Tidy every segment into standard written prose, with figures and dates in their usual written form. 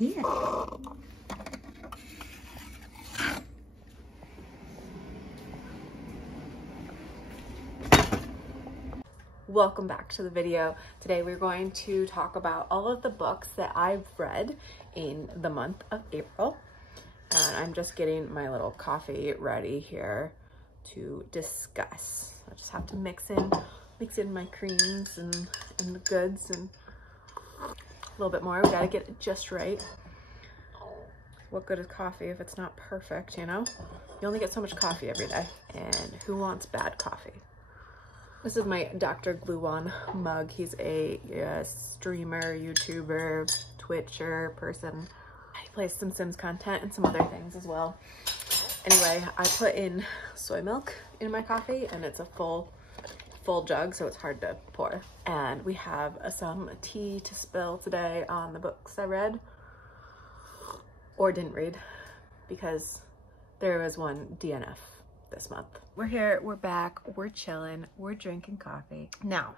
Here. Welcome back to the video. Today we're going to talk about all of the books that I've read in the month of April. And I'm just getting my little coffee ready here to discuss. I just have to mix in my creams and the goods and a little bit more. We gotta get it just right. What good is coffee if it's not perfect, you know? You only get so much coffee every day, and who wants bad coffee? This is my Dr. Gluon mug. He's a streamer, YouTuber, Twitcher person. He plays some Sims content and some other things as well. Anyway, I put in soy milk in my coffee, and it's a full jug, so it's hard to pour. And we have some tea to spill today on the books I read or didn't read, because there was one DNF this month. We're here, we're back, we're chilling, we're drinking coffee. Now,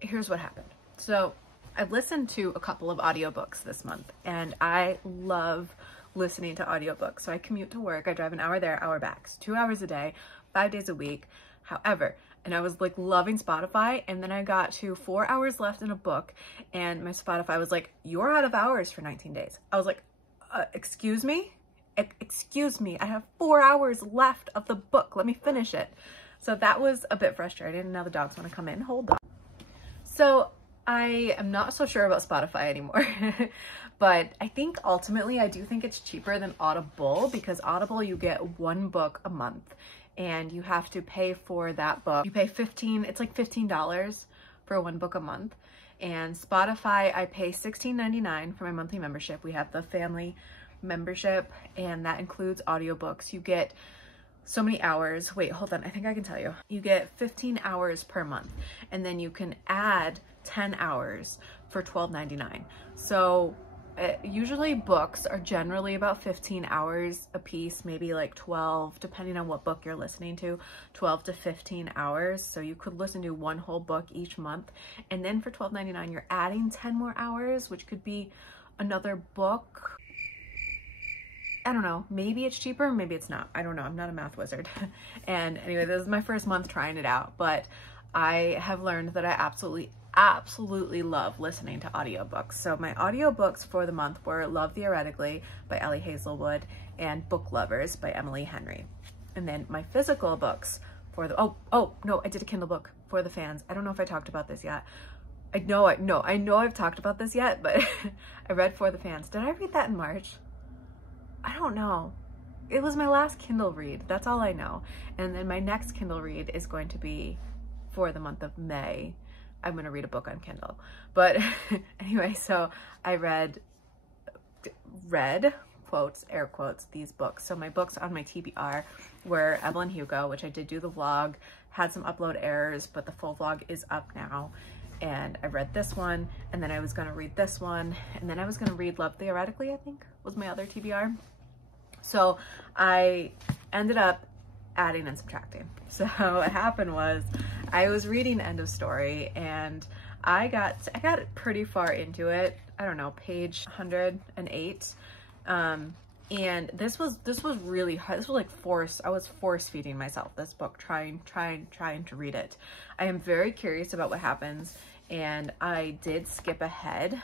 here's what happened. So I've listened to a couple of audiobooks this month, and I love listening to audiobooks. So I commute to work, I drive an hour there, hour back. So 2 hours a day, 5 days a week. However, and I was like loving Spotify, and then I got to 4 hours left in a book, and my Spotify was like, you're out of hours for 19 days. I was like, excuse me? Excuse me, I have 4 hours left of the book. Let me finish it. So that was a bit frustrating. And now the dogs want to come in. Hold on. So I am not so sure about Spotify anymore, but I think ultimately I do think it's cheaper than Audible, because Audible, you get one book a month and you have to pay for that book. You pay it's like $15 for one book a month. And Spotify, I pay $16.99 for my monthly membership. We have the family membership, and that includes audiobooks. You get so many hours. Wait, hold on. I think I can tell you. You get 15 hours per month, and then you can add 10 hours for $12.99. So usually books are generally about 15 hours a piece, maybe like 12, depending on what book you're listening to, 12 to 15 hours. So you could listen to one whole book each month. And then for $12.99, you're adding 10 more hours, which could be another book. I don't know, maybe it's cheaper, maybe it's not. I don't know, I'm not a math wizard. And anyway, this is my first month trying it out, but I have learned that I absolutely love listening to audiobooks. So my audiobooks for the month were Love Theoretically by Ellie Hazelwood and Book Lovers by Emily Henry. And then my physical books for the, oh no, I did a Kindle book for the fans. I don't know if I talked about this yet. I know I've talked about this yet, but I read For the Fans. Did I read that in March? I don't know. It was my last Kindle read. That's all I know. And then my next Kindle read is going to be for the month of May. I'm going to read a book on Kindle. But anyway, so I read, quotes, air quotes, these books. So my books on my TBR were Evelyn, Hugo, which I did do the vlog, had some upload errors, but the full vlog is up now. And I read this one, and then I was going to read this one, and then I was going to read Love Theoretically, I think was my other TBR. So I ended up adding and subtracting. So what happened was I was reading End of Story, and I got pretty far into it. I don't know, page 108. And this was really hard. This was like I was force feeding myself this book, trying to read it. I am very curious about what happens, and I did skip ahead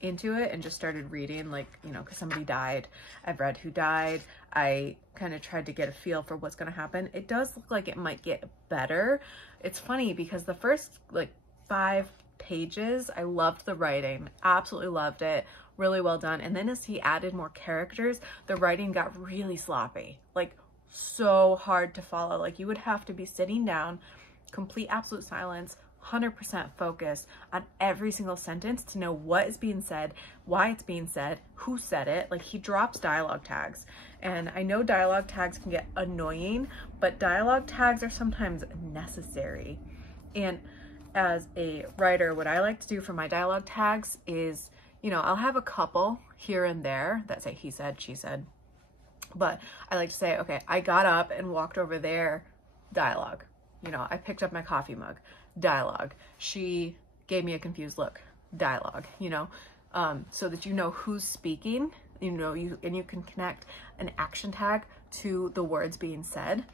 into it and just started reading, like, you know, because somebody died. I've read who died. I kind of tried to get a feel for what's going to happen. It does look like it might get better. It's funny because the first like 5 pages, I loved the writing, absolutely loved it, really well done. And then as he added more characters, the writing got really sloppy, like so hard to follow. Like you would have to be sitting down, complete absolute silence, 100% focus on every single sentence to know what is being said, why it's being said, who said it. Like he drops dialogue tags, and I know dialogue tags can get annoying, but dialogue tags are sometimes necessary. And as a writer, what I like to do for my dialogue tags is, you know, I'll have a couple here and there that say he said, she said, but I like to say, okay, I got up and walked over there, dialogue. You know, I picked up my coffee mug, dialogue. She gave me a confused look, dialogue. You know, so that you know who's speaking, and you can connect an action tag to the words being said.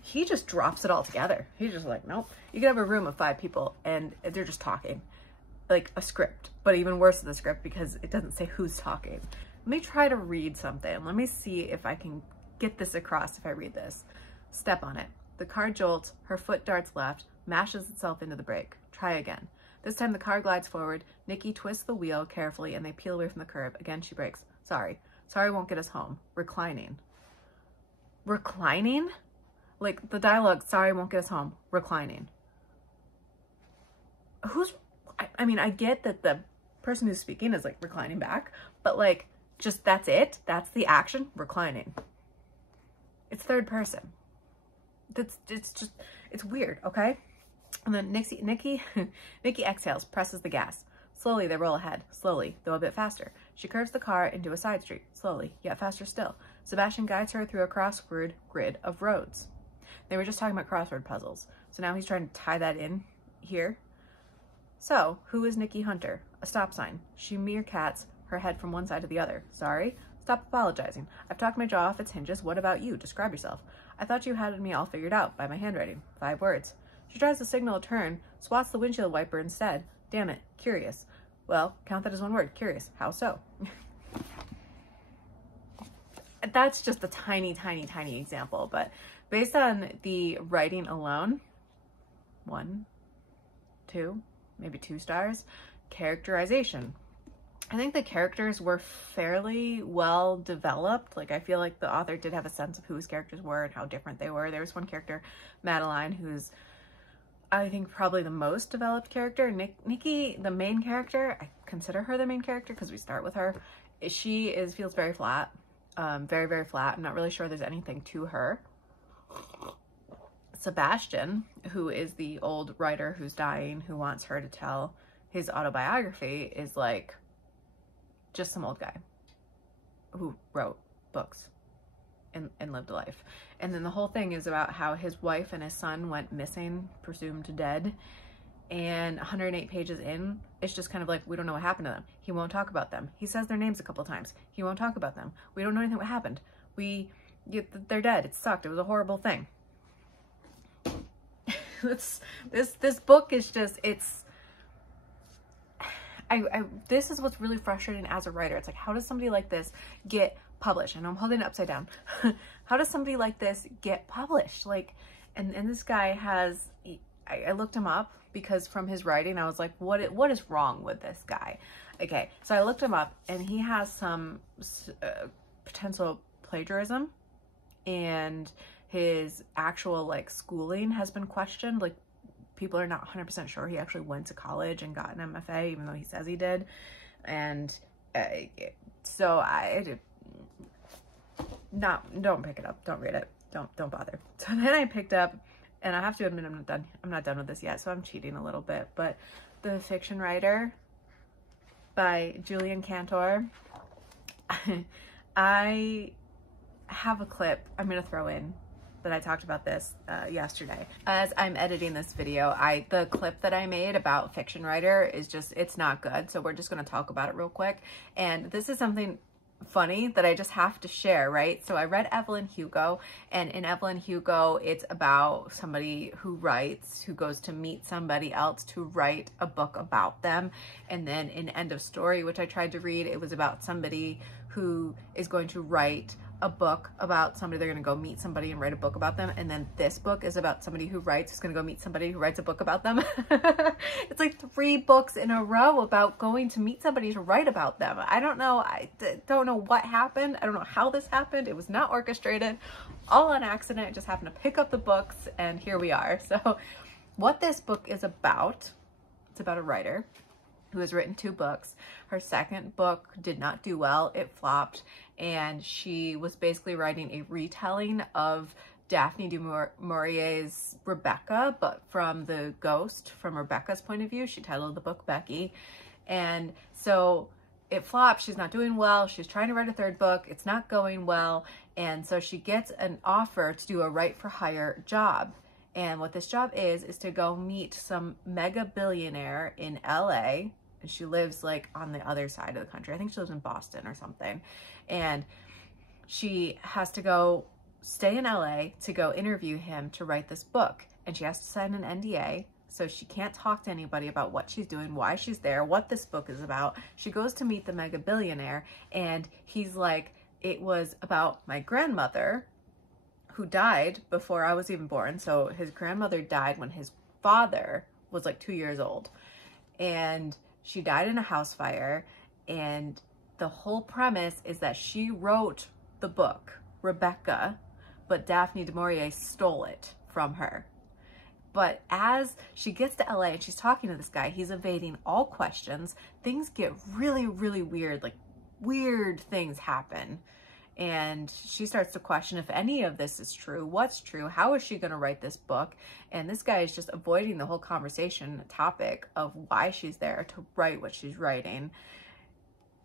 He just drops it all together. He's just like, nope. You can have a room of 5 people and they're just talking like a script, but even worse than the script because it doesn't say who's talking. Let me try to read something. Let me see if I can get this across if I read this. Step on it. The car jolts, her foot darts left, mashes itself into the brake. Try again. This time the car glides forward. Nikki twists the wheel carefully and they peel away from the curb. Again, she brakes. Sorry. Sorry won't get us home. Reclining. Reclining? Like the dialogue, sorry won't get us home. Reclining. I mean, I get that the person who's speaking is like reclining back, but like, just that's it. That's the action. Reclining. It's third person. It's weird. Okay. And then Nikki exhales, presses the gas. Slowly they roll ahead. Slowly, though a bit faster. She curves the car into a side street. Slowly, yet faster still. Sebastian guides her through a crossword grid of roads. They were just talking about crossword puzzles. So now he's trying to tie that in here. So, who is Nikki Hunter? A stop sign. She meerkats her head from one side to the other. Sorry? Stop apologizing. I've talked my jaw off its hinges. What about you? Describe yourself. I thought you had me all figured out by my handwriting. 5 words. She tries to signal a turn, swats the windshield wiper instead. Damn it. Curious. Well, count that as 1 word. Curious. How so? That's just a tiny example, but based on the writing alone, 1, 2, maybe 2 stars. Characterization. I think the characters were fairly well developed. Like, I feel like the author did have a sense of who his characters were and how different they were. There was one character, Madeline, who's, I think, probably the most developed character. Nikki, the main character, I consider her the main character because we start with her. Feels very flat. Very flat. I'm not really sure there's anything to her. Sebastian, who is the old writer who's dying, who wants her to tell his autobiography, is like just some old guy who wrote books and lived a life. And then the whole thing is about how his wife and his son went missing, presumed dead. And 108 pages in, it's just kind of like, we don't know what happened to them. He won't talk about them. He says their names a couple times. He won't talk about them. We don't know anything what happened. They're dead. It sucked. It was a horrible thing. This book is just, this is what's really frustrating as a writer. It's like, how does somebody like this get published? I know I'm holding it upside down. How does somebody like this get published? Like, and this guy has, I looked him up because from his writing, I was like, what is wrong with this guy? Okay, so I looked him up and he has some potential plagiarism, and his actual like schooling has been questioned. Like, people are not 100% sure he actually went to college and got an MFA, even though he says he did. And so don't pick it up. Don't read it. Don't bother. So then I picked up, and I have to admit I'm not done with this yet, so I'm cheating a little bit, but The Fiction Writer by Julian Cantor. I have a clip I'm going to throw in that I talked about this yesterday. As I'm editing this video, the clip that I made about Fiction Writer is just, it's not good. So we're just going to talk about it real quick. And this is something funny that I just have to share, right? So I read Evelyn Hugo, and in Evelyn Hugo, it's about somebody who writes, who goes to meet somebody else to write a book about them. And then in End of Story, which I tried to read, it was about somebody who is going to write a book about somebody. They're going to go meet somebody and write a book about them. And then this book is about somebody who writes, who's going to go meet somebody who writes a book about them. It's like 3 books in a row about going to meet somebody to write about them. I don't know. I don't know what happened. I don't know how this happened. It was not orchestrated, all on accident. I just happened to pick up the books and here we are. So what this book is about, it's about a writer who has written 2 books. Her second book did not do well. It flopped. And she was basically writing a retelling of Daphne du Maurier's Rebecca, but from the ghost, from Rebecca's point of view. She titled the book Becky. And so it flopped. She's not doing well. She's trying to write a 3rd book. It's not going well. And so she gets an offer to do a write-for-hire job. And what this job is to go meet some mega billionaire in LA and she lives like on the other side of the country. I think she lives in Boston or something. And she has to go stay in LA to go interview him to write this book. And she has to sign an NDA. So she can't talk to anybody about what she's doing, why she's there, what this book is about. She goes to meet the mega billionaire, and he's like, it was about my grandmother who died before I was even born. So his grandmother died when his father was like 2 years old. And she died in a house fire. And the whole premise is that she wrote the book, Rebecca, but Daphne du Maurier stole it from her. But as she gets to LA and she's talking to this guy, he's evading all questions. Things get really, really weird. Like weird things happen. And she starts to question if any of this is true. What's true? How is she going to write this book? And this guy is just avoiding the whole conversation topic of why she's there to write what she's writing.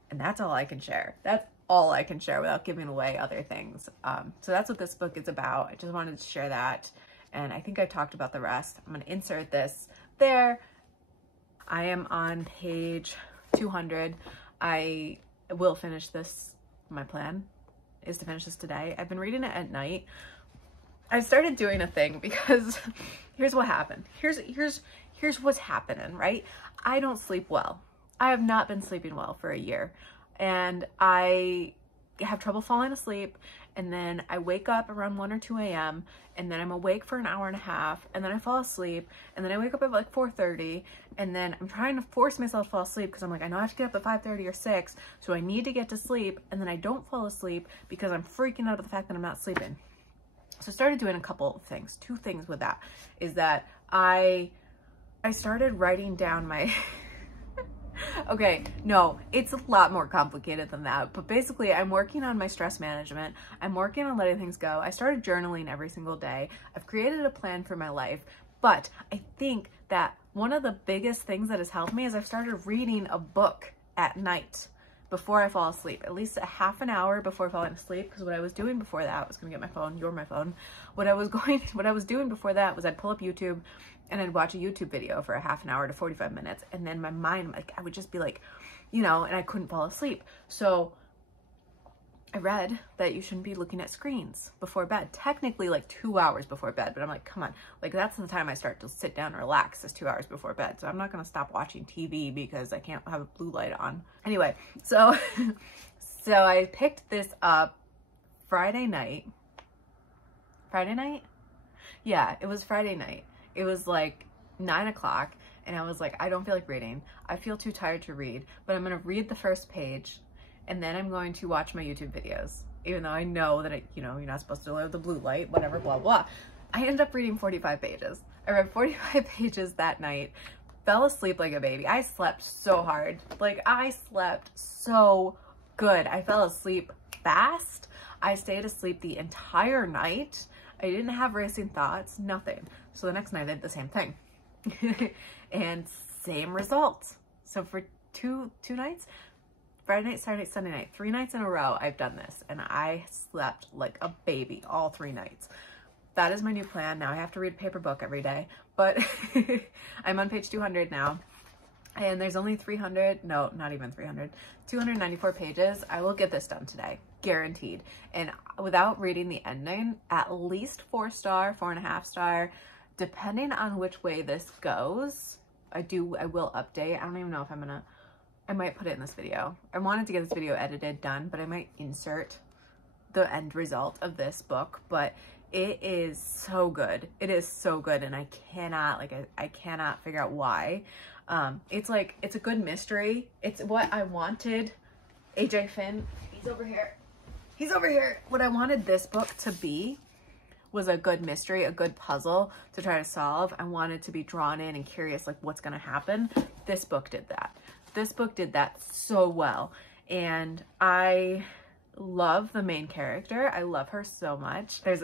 And that's all I can share. That's all I can share without giving away other things. So that's what this book is about. I just wanted to share that. And I think I talked about the rest. I'm going to insert this there. I am on page 200. I will finish this. My plan is to finish this today. I've been reading it at night. I started doing a thing because here's what happened. Here's what's happening, right? I don't sleep well. I have not been sleeping well for a year. And I have trouble falling asleep. And then I wake up around 1 or 2 a.m. and then I'm awake for an hour and a half, and then I fall asleep, and then I wake up at like 4:30, and then I'm trying to force myself to fall asleep because I'm like, I know I have to get up at 5:30 or 6, so I need to get to sleep, and then I don't fall asleep because I'm freaking out at the fact that I'm not sleeping. So I started doing a couple of things. 2 things with that is that I started writing down my okay, no, it's a lot more complicated than that. But basically, I'm working on my stress management. I'm working on letting things go. I started journaling every single day. I've created a plan for my life. But I think that one of the biggest things that has helped me is I've started reading a book at night before I fall asleep, at least a half an hour before falling asleep. Because what I was doing before that was gonna get my phone. You're my phone. What I was doing before that was I'd pull up YouTube and I'd watch a YouTube video for a half an hour to 45 minutes. And then my mind, like, I would just be like, you know, and I couldn't fall asleep. So I read that you shouldn't be looking at screens before bed, technically like 2 hours before bed. But I'm like, come on, like that's the time I start to sit down and relax, is 2 hours before bed. So I'm not going to stop watching TV because I can't have a blue light on. Anyway, so, so I picked this up Friday night. Friday night? Yeah, it was Friday night. It was like 9 o'clock and I was like, I don't feel like reading. I feel too tired to read, but I'm going to read the first page and then I'm going to watch my YouTube videos, even though I know that, you know, you're not supposed to live the blue light, whatever, blah, blah. I ended up reading 45 pages. I read 45 pages that night, fell asleep like a baby. I slept so hard. Like I slept so good. I fell asleep fast. I stayed asleep the entire night. I didn't have racing thoughts, nothing. So the next night I did the same thing and same results. So for two nights, Friday night, Saturday night, Sunday night, 3 nights in a row, I've done this and I slept like a baby all 3 nights. That is my new plan. Now I have to read a paper book every day, but I'm on page 200 now. And there's only 294 pages. I will get this done today, guaranteed. And without reading the ending, at least 4-star, 4.5 star, depending on which way this goes. I will update. I don't even know if I might put it in this video. I wanted to get this video edited, done, but I might insert the end result of this book. But it is so good. It is so good. And I cannot, like, I cannot figure out why. It's like, it's a good mystery. It's what I wanted. AJ Finn, he's over here. He's over here. What I wanted this book to be was a good mystery, a good puzzle to try to solve. I wanted to be drawn in and curious, like what's going to happen. This book did that. This book did that so well. And I love the main character. I love her so much. There's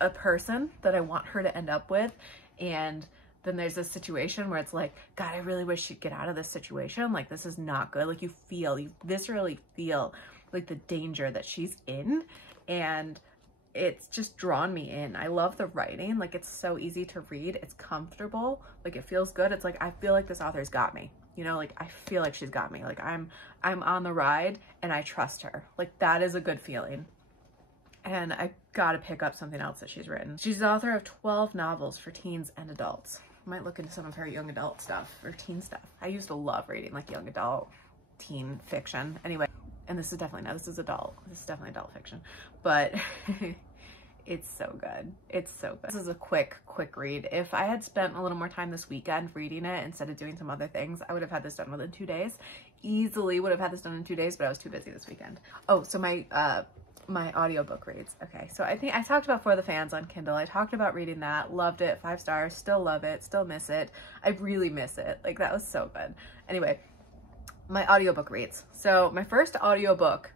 a person that I want her to end up with. And then there's a situation where it's like, God, I really wish she'd get out of this situation. Like, this is not good. Like, you viscerally feel like the danger that she's in. And it's just drawn me in. I love the writing. Like, it's so easy to read. It's comfortable. Like, it feels good. It's like, I feel like this author's got me. you know, like I feel like she's got me. Like I'm on the ride and I trust her. Like that is a good feeling. And I gotta pick up something else that she's written. She's the author of 12 novels for teens and adults. Might look into some of her young adult stuff or teen stuff. I used to love reading like young adult teen fiction. Anyway, and this is definitely, no, this is adult. This is definitely adult fiction, but it's so good. It's so good. This is a quick read. If I had spent a little more time this weekend reading it instead of doing some other things, I would have had this done within 2 days. Easily would have had this done in 2 days, but I was too busy this weekend. Oh, so my audiobook reads. Okay, so I think I talked about For the Fans on Kindle. I talked about reading that, loved it, 5 stars, still love it, still miss it. I really miss it. Like that was so good. Anyway, my audiobook reads. So my first audiobook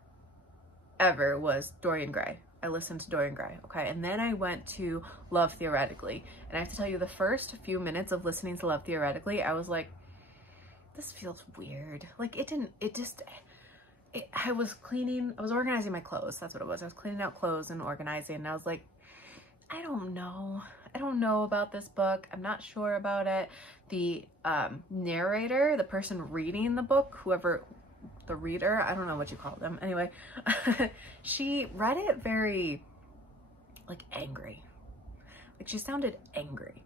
ever was Dorian Gray. I listened to Dorian Gray, okay? And then I went to Love Theoretically. And I have to tell you, the first few minutes of listening to Love Theoretically, I was like, this feels weird. Like I was organizing my clothes. That's what it was. I was cleaning out clothes and organizing. And I was like, I don't know. I don't know about this book. I'm not sure about it. The narrator, the person reading the book, whoever, the reader, I don't know what you call them. Anyway, she read it very like angry. Like she sounded angry.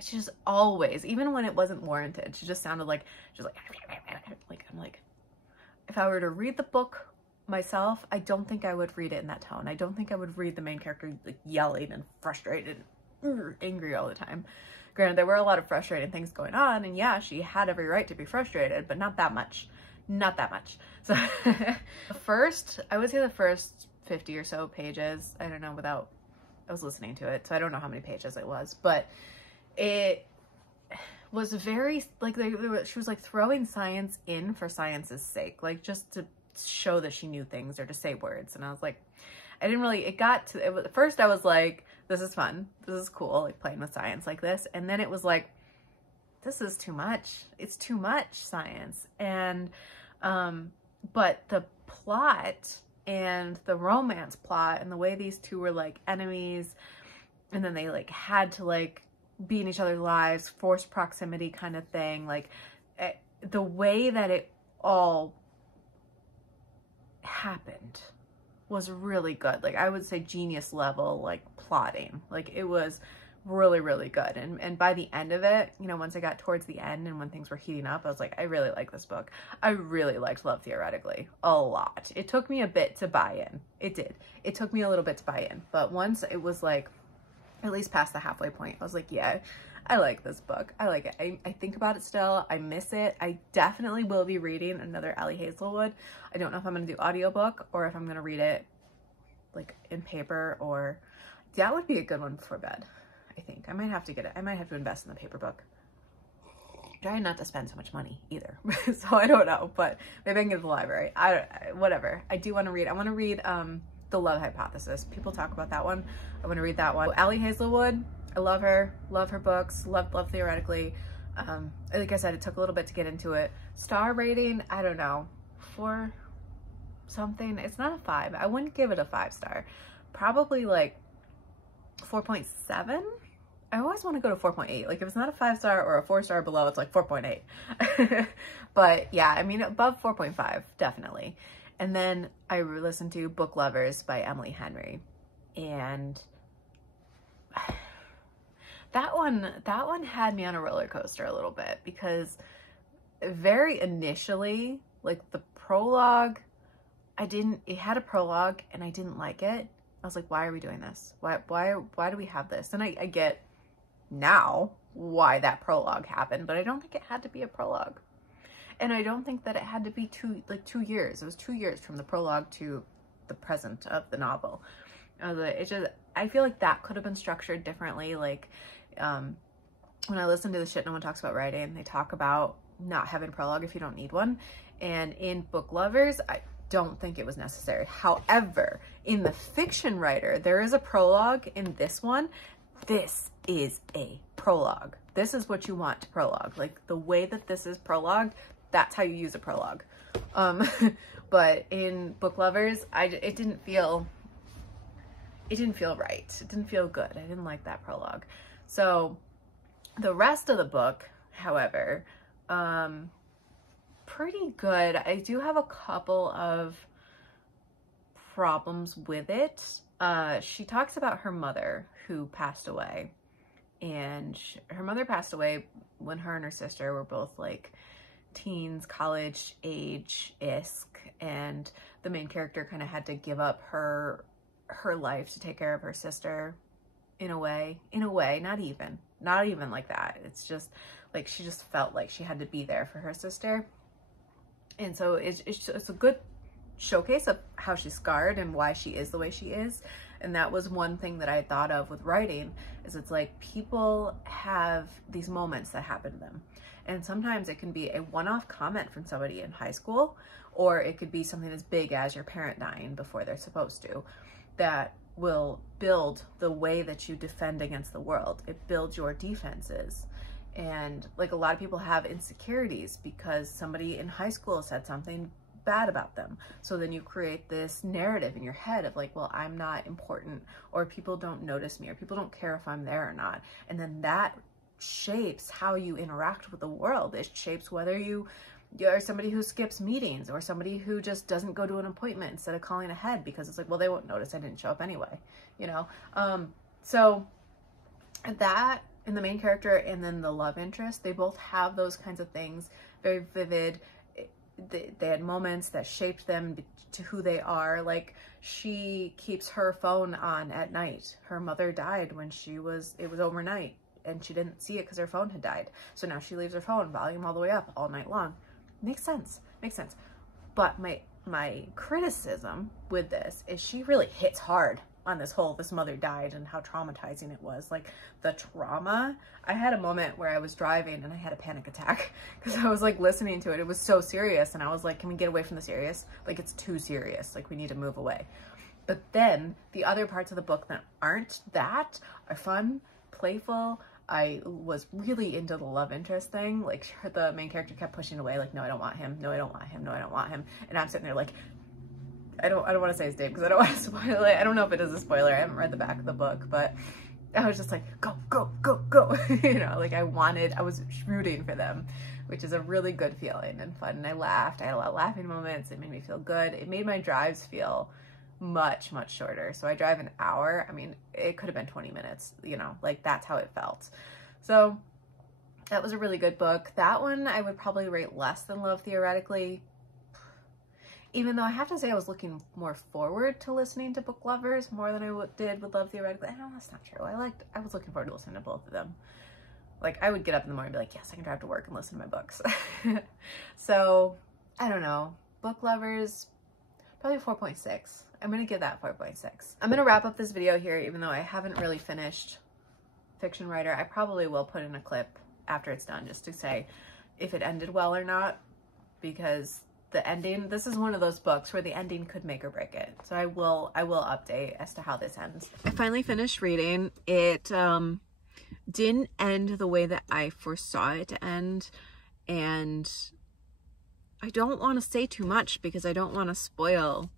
She just always, even when it wasn't warranted, she just sounded like, I'm like, if I were to read the book myself, I don't think I would read it in that tone. I don't think I would read the main character like yelling and frustrated and angry all the time. Granted, there were a lot of frustrating things going on, and yeah, she had every right to be frustrated, but not that much. Not that much. So I would say the first 50 or so pages, I don't know, I was listening to it, so I don't know how many pages it was, but it was very, like, she was like throwing science in for science's sake, like just to show that she knew things or to say words. And I was like, I didn't really, at first I was like, this is fun, this is cool, like playing with science like this. And then it was like, this is too much. It's too much science. And, but the plot and the romance plot and the way these two were like enemies, and then they like had to like be in each other's lives, forced proximity kind of thing. Like the way that it all happened was really good. Like I would say genius level, like plotting. Like it was really, really good. And by the end of it, you know, once I got towards the end and when things were heating up, I was like, I really like this book. I really liked Love Theoretically a lot. It took me a bit to buy in. It did. It took me a little bit to buy in. But once it was like, at least past the halfway point, I was like, yeah, I like this book. I like it. I think about it still. I miss it. I definitely will be reading another Ali Hazelwood. I don't know if I'm going to do audiobook or if I'm going to read it like in paper, or that would be a good one before bed. I think I might have to get it. I might have to invest in the paper book. Trying not to spend so much money either. So I don't know, but maybe I can get to the library. Whatever. I do want to read. I want to read The Love Hypothesis. People talk about that one. I want to read that one. Ali Hazelwood, I love her books, love Theoretically. Like I said, it took a little bit to get into it. Star rating, I don't know, 4 something. It's not a 5. I wouldn't give it a 5 star. Probably like 4.7. I always want to go to 4.8. Like if it's not a 5 star or a 4 star below, it's like 4.8. But yeah, I mean above 4.5, definitely. And then I listened to Book Lovers by Emily Henry. And that one had me on a roller coaster a little bit, because very initially, like the prologue, it had a prologue and I didn't like it. I was like, why are we doing this? Why do we have this? And I get now why that prologue happened, but I don't think it had to be a prologue. And I don't think that it had to be 2 years. It was 2 years from the prologue to the present of the novel. I was like, I feel like that could have been structured differently. Like, when I listen to the Shit No One Talks About Writing, they talk about not having a prologue if you don't need one. And in Book Lovers, I don't think it was necessary. However, in The Fiction Writer, there is a prologue. In this one, this is a prologue. This is what you want to prologue. Like the way that this is prologued, that's how you use a prologue. But in Book Lovers, it didn't feel right. It didn't feel good. I didn't like that prologue. So the rest of the book, however, pretty good. I do have a couple of problems with it. She talks about her mother who passed away, and her mother passed away when her and her sister were both like teens, college age-isk, and the main character kind of had to give up her life to take care of her sister in a way, not even like that. It's just like she just felt like she had to be there for her sister. And so it's a good showcase of how she's scarred and why she is the way she is. And that was one thing that I thought of with writing, is it's like people have these moments that happen to them. And sometimes it can be a one-off comment from somebody in high school, or it could be something as big as your parent dying before they're supposed to, that will build the way that you defend against the world. It builds your defenses. And like a lot of people have insecurities because somebody in high school said something bad about them. So then you create this narrative in your head of like, well, I'm not important, or people don't notice me, or people don't care if I'm there or not. And then that shapes how you interact with the world. It shapes whether you are somebody who skips meetings, or somebody who just doesn't go to an appointment instead of calling ahead because it's like, well, they won't notice I didn't show up anyway, you know? So that, and the main character and then the love interest, they both have those kinds of things, very vivid. They had moments that shaped them to who they are. Like, she keeps her phone on at night. Her mother died when it was overnight, and she didn't see it because her phone had died. So now she leaves her phone volume all the way up all night long. Makes sense. But my criticism with this is she really hits hard on this mother died and how traumatizing it was. Like, the trauma. I had a moment where I was driving and I had a panic attack because I was like listening to it. It was so serious, and I was like, can we get away from the serious? Like, it's too serious. Like, we need to move away. But then the other parts of the book that aren't that are fun, playful. I was really into the love interest thing. Like, the main character kept pushing away, like, no, I don't want him. No, I don't want him. No, I don't want him. And I'm sitting there like, I don't want to say his name because I don't want to spoil it. I don't know if it is a spoiler. I haven't read the back of the book, but I was just like, go, go, go, go. You know, like I was rooting for them, which is a really good feeling and fun. And I laughed. I had a lot of laughing moments. It made me feel good. It made my drives feel much, much shorter. So I drive an hour. I mean, it could have been 20 minutes, you know, like that's how it felt. So that was a really good book. That one I would probably rate less than Love Theoretically. Even though I have to say I was looking more forward to listening to Book Lovers more than I did with Love Theoretically. I know that's not true. I was looking forward to listening to both of them. Like, I would get up in the morning and be like, yes, I can drive to work and listen to my books. So, I don't know. Book Lovers, probably 4.6. I'm going to give that 4.6. I'm going to wrap up this video here, even though I haven't really finished Fiction Writer. I probably will put in a clip after it's done just to say if it ended well or not, because the ending, this is one of those books where the ending could make or break it. So I will update as to how this ends. I finally finished reading. It didn't end the way that I foresaw it to end, and I don't want to say too much because I don't want to spoil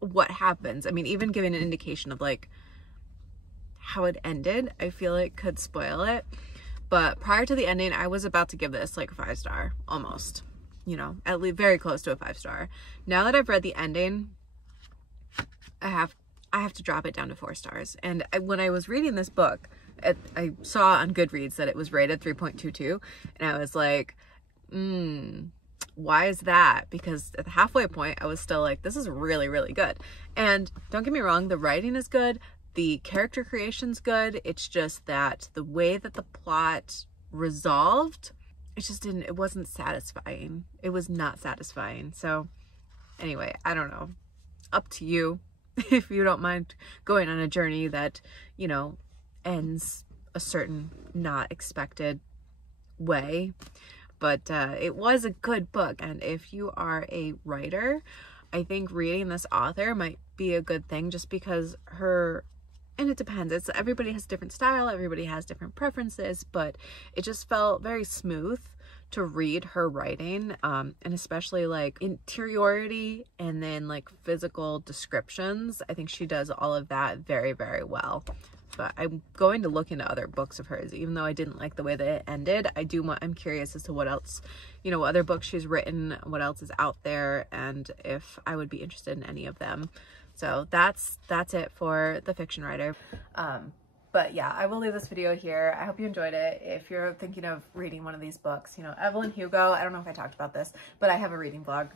what happens. I mean, even giving an indication of like how it ended, I feel it could spoil it. But prior to the ending, I was about to give this like a 5-star almost. You know, at least very close to a 5-star. Now that I've read the ending, I have to drop it down to 4 stars. And when I was reading this book, I saw on Goodreads that it was rated 3.22, and I was like, why is that? Because at the halfway point, I was still like, this is really, really good. And don't get me wrong, the writing is good, the character creation's good. It's just that the way that the plot resolved, it wasn't satisfying. It was not satisfying. So anyway, I don't know. Up to you if you don't mind going on a journey that, you know, ends a certain not expected way. But it was a good book. And if you are a writer, I think reading this author might be a good thing, just because and it depends. Everybody has different style. Everybody has different preferences, but it just felt very smooth to read her writing, and especially like interiority and then like physical descriptions. I think she does all of that very, very well. but I'm going to look into other books of hers. Even though I didn't like the way that it ended, I'm curious as to what else, you know, what other books she's written, what else is out there, and if I would be interested in any of them. So that's it for the fiction writer. But yeah, I will leave this video here. I hope you enjoyed it. If you're thinking of reading one of these books, you know, Evelyn, Hugo, I don't know if I talked about this, but I have a reading vlog.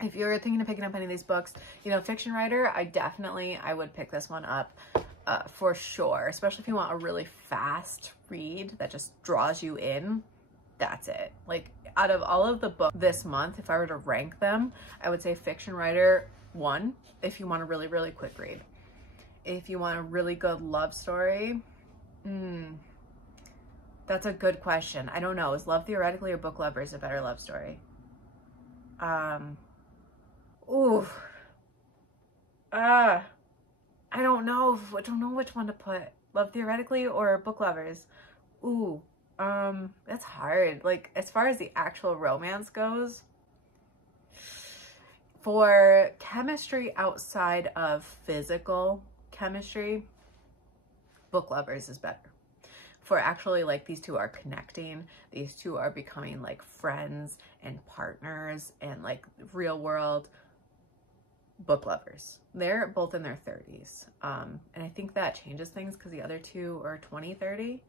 If you're thinking of picking up any of these books, you know, fiction writer, I would pick this one up for sure, especially if you want a really fast read that just draws you in. That's it. Like, out of all of the books this month, if I were to rank them, I would say fiction writer 1 if you want a really, really quick read. If you want a really good love story, that's a good question. I don't know. Is Love Theoretically or Book Lovers a better love story? I don't know. I don't know which one to put. Love Theoretically or Book Lovers? That's hard. Like, as far as the actual romance goes, for chemistry outside of physical chemistry, Book Lovers is better. For actually, like, these two are connecting, these two are becoming like friends and partners and like real world, Book Lovers. They're both in their 30s. And I think that changes things because the other two are 20, 30.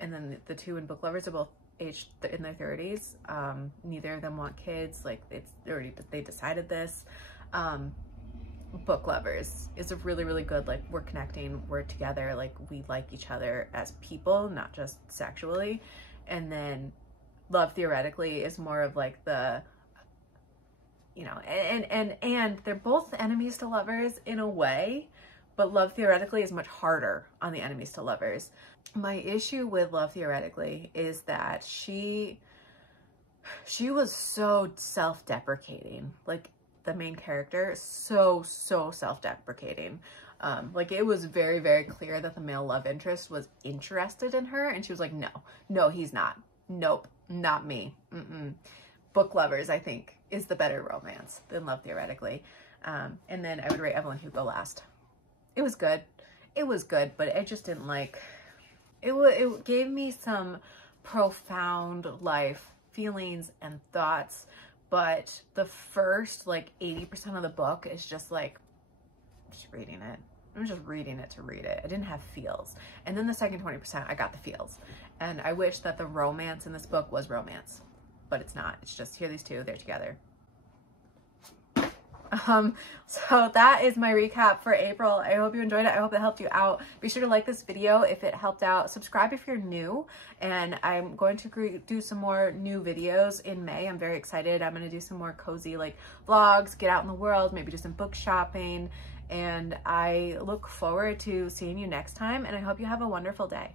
And then the two in Book Lovers are both aged in their 30s. Neither of them want kids. Like, they decided this. Book Lovers is a really, really good, like, we're connecting, we're together, like, we like each other as people, not just sexually. And then Love Theoretically is more of like the, you know, and they're both enemies to lovers in a way, but Love Theoretically is much harder on the enemies to lovers. My issue with Love Theoretically is that she was so self-deprecating. Like, the main character, so self-deprecating. Like, it was very, very clear that the male love interest was interested in her, and she was like, no, he's not. Nope, not me. Book Lovers, I think, is the better romance than Love Theoretically. And then I would rate Evelyn Hugo last. It was good. It was good, but I just didn't like... It gave me some profound life feelings and thoughts, but the first, like, 80% of the book is just like, just reading it. I'm just reading it to read it. I didn't have feels. And then the second 20%, I got the feels. And I wish that the romance in this book was romance, but it's not. It's just, here are these two, they're together. So that is my recap for April. I hope you enjoyed it. I hope it helped you out. Be sure to like this video if it helped out. Subscribe if you're new, and I'm going to do some more new videos in May. I'm very excited. I'm going to do some more cozy, like, vlogs, get out in the world, maybe do some book shopping, and I look forward to seeing you next time, and I hope you have a wonderful day.